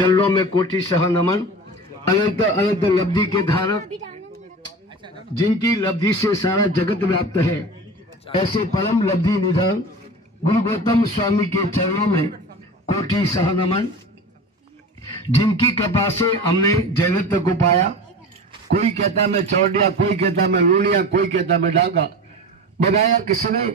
चरणों में कोटि सह नमन। अनंत अनंत लब्धि के धारक, जिनकी लब्धि से सारा जगत व्याप्त है, ऐसे परम लब्धि निधान गुरु गौतम स्वामी के चरणों में कोटि सह नमन। जिनकी कृपा से हमने जैनत्व को पाया। कोई कहता मैं चौड़िया, कोई कहता मैं लूणिया, कोई कहता मैं डागा। बताया किसने?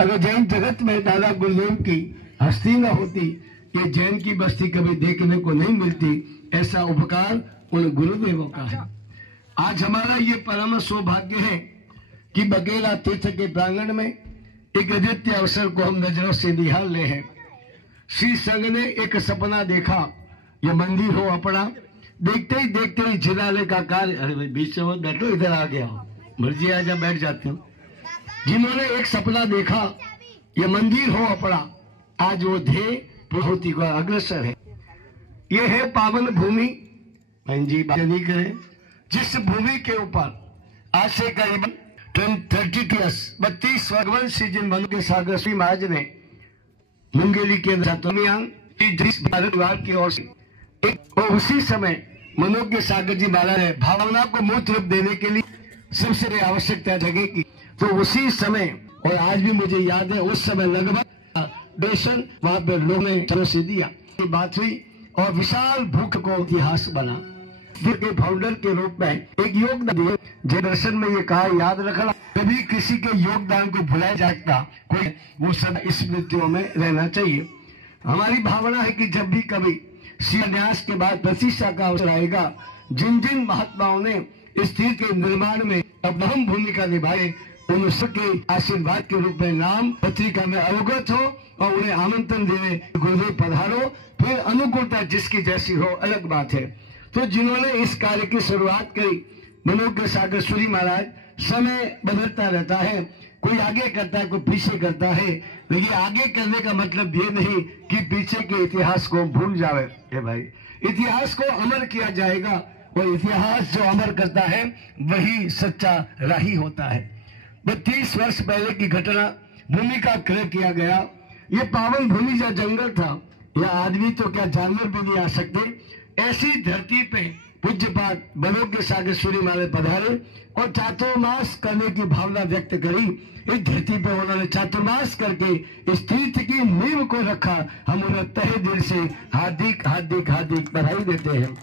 अगर जैन जगत में दादा गुरुदेव की हस्ती न होती, ये जैन की बस्ती कभी देखने को नहीं मिलती। ऐसा उपकार उन गुरुदेवों का है। आज हमारा ये परम सौभाग्य है कि बघेला तीर्थ के प्रांगण में एक अद्वितीय अवसर को हम नजरों से निहाल रहे हैं। श्री संघ ने एक सपना देखा, ये मंदिर हो अपना। देखते ही जिलाले का कार्य, अरे भाई बीच में बैठो, इधर आ गया, मर्जी आ जा, बैठ जाते हो। जिन्होंने एक सपना देखा, ये मंदिर हो अपना, आज वो ध्येय पूर्ति को अग्रसर है। ये है पावन भूमि, जी बात नहीं करें, जिस भूमि के ऊपर आज से करीबन 32 वर्षवंशी जिन मनु के सागर श्री महाराज ने मुंगेली के भारत की ओर से एक, और उसी समय मनु के सागर जी महाराज ने भावना को मूर्त रूप देने के लिए सबसे आवश्यकता जगह की। तो उसी समय, और आज भी मुझे याद है, उस समय लगभग बेसन वहां पे लोगों ने चलो से दिया, बात हुई और विशाल भूख को इतिहास बना। के फाउंडर के रूप में एक योगदान दिए। जय दर्शन में ये कहा, याद रखना कभी किसी के योगदान को भुलाया जाता कोई, वो सब स्मृतियों में रहना चाहिए। हमारी भावना है कि जब भी कभी शिलान्यास के बाद प्रतिष्ठा का अवसर आएगा, जिन जिन महात्माओं ने इस तीर्थ के निर्माण में अहम भूमिका निभाई, उन सबके आशीर्वाद के रूप में नाम पत्रिका में अवगत हो और उन्हें आमंत्रण देने गुरुदेव पधारो। फिर अनुकूलता जिसकी जैसी हो अलग बात है। तो जिन्होंने इस कार्य की शुरुआत करी, मनु के सागर सूरी महाराज, समय बदलता रहता है, कोई आगे करता है, कोई पीछे करता है, लेकिन आगे करने का मतलब ये नहीं कि पीछे के इतिहास को भूल जावे। भाई, इतिहास को अमर किया जाएगा, और इतिहास जो अमर करता है वही सच्चा राही होता है। 32 वर्ष पहले की घटना, भूमि का क्रय किया गया। ये पावन भूमि जो जंगल था, या आदमी तो क्या जानवर भी नहीं आ सकते। ऐसी धरती पे पूज्यपाद मनु के सागर सूरी महाराज पधारे और चातुर्मास करने की भावना व्यक्त करी। इस धरती पर उन्होंने चातुर्मास करके इस तीर्थ की नींव को रखा। हम उन्हें तहे दिल से हार्दिक हार्दिक हार्दिक बधाई देते हैं।